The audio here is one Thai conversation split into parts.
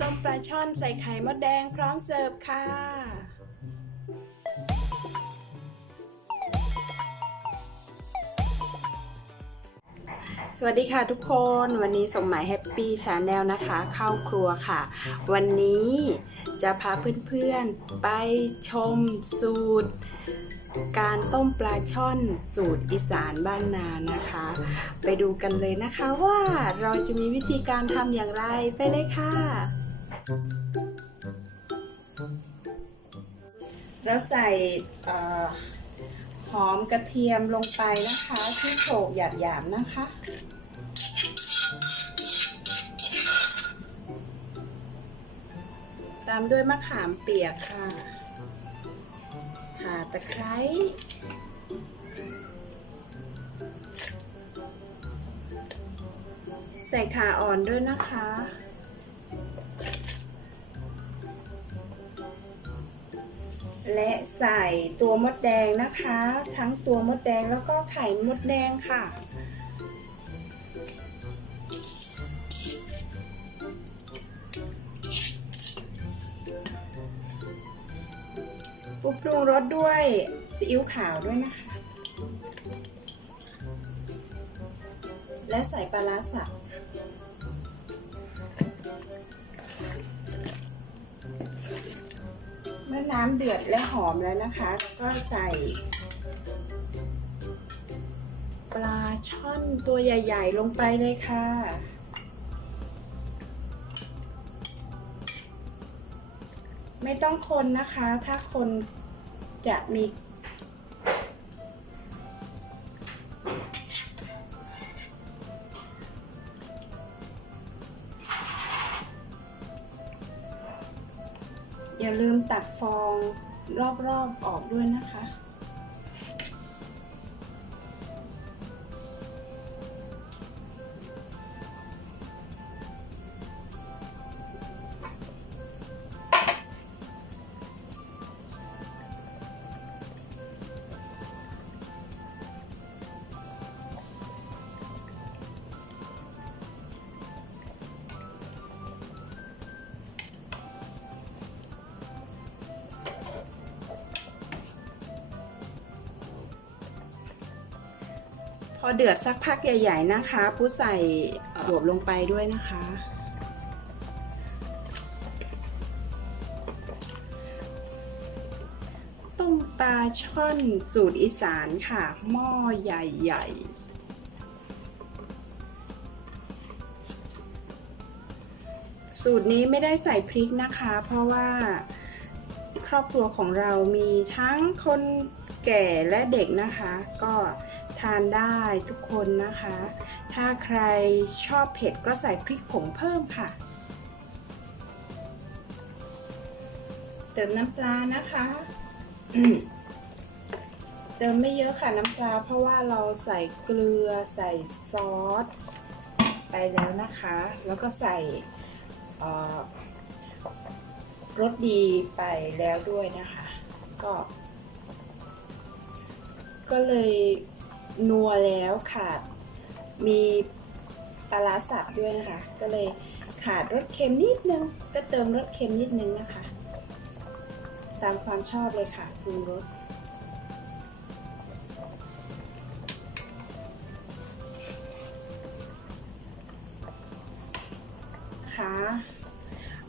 ต้มปลาช่อนใส่ไข่มดแดงพร้อมเสิร์ฟค่ะสวัสดีค่ะทุกคนวันนี้สมหมายแฮปปี้ชาแนลนะคะเข้าครัวค่ะ วันนี้จะพาเพื่อนๆไปชมสูตร การต้มปลาช่อนสูตรอีสานบ้านนานะคะ ไปดูกันเลยนะคะว่าเราจะมีวิธีการทำอย่างไรไปเลยค่ะ เราใส่หอมกระเทียมลงไปนะคะที่โขลกหยาบๆนะคะตามด้วยมะขามเปียกค่ะ ค่ะตะไคร้ใส่ขาอ่อนด้วยนะคะ และใส่ตัวมดแดงนะคะ ทั้งตัวมดแดงแล้วก็ไข่มดแดงค่ะ ปรุงปรุงรสด้วยซีอิ๊วขาวด้วยนะคะ และใส่ปลาร้าสับเมื่อน้ำเดือดและหอมแล้วนะคะก็ใส่ ปลาช่อนตัวใหญ่ ๆ ลงไปเลยค่ะ ไม่ต้องคนนะคะ ถ้าคนจะมีอย่าลืมตัดฟองรอบๆออกด้วยนะคะ พอเดือดสักพักใหญ่ ๆนะคะ ผู้ใส่บวบลงไปด้วยนะคะ ต้มปลาช่อนสูตรอีสานค่ะ หม้อใหญ่ ๆสูตรนี้ไม่ได้ใส่พริกนะคะ เพราะว่าครอบครัวของเรามีทั้งคนแก่และเด็กนะคะ ก็ ทานได้ทุกคนนะคะ ถ้าใครชอบเผ็ดก็ใส่พริกผงเพิ่มค่ะ เติมน้ำปลานะคะ เติมไม่เยอะค่ะน้ำปลาเพราะว่าเราใส่เกลือใส่ซอสไปแล้วนะคะ แล้วก็ใส่รสดีไปแล้วด้วยนะคะ ก็ ก็เลย นัวแล้วขาดมีปลาร้าสับด้วยนะคะ ก็เลยขาดรสเค็มนิดนึง ก็เติมรสเค็มนิดนึงนะคะ ตามความชอบเลยค่ะปรุงรสค่ะ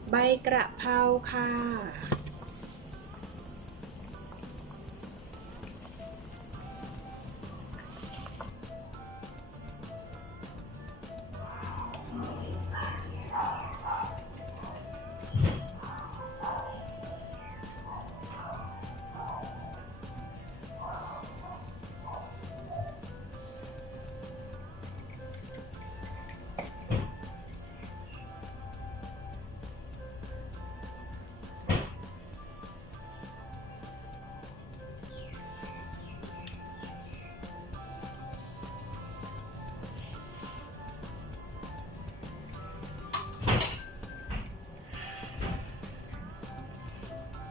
ใบกระเพราค่ะ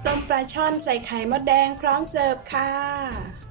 ต้มปลาช่อนใส่ไข่มดแดงพร้อมเสิร์ฟค่ะ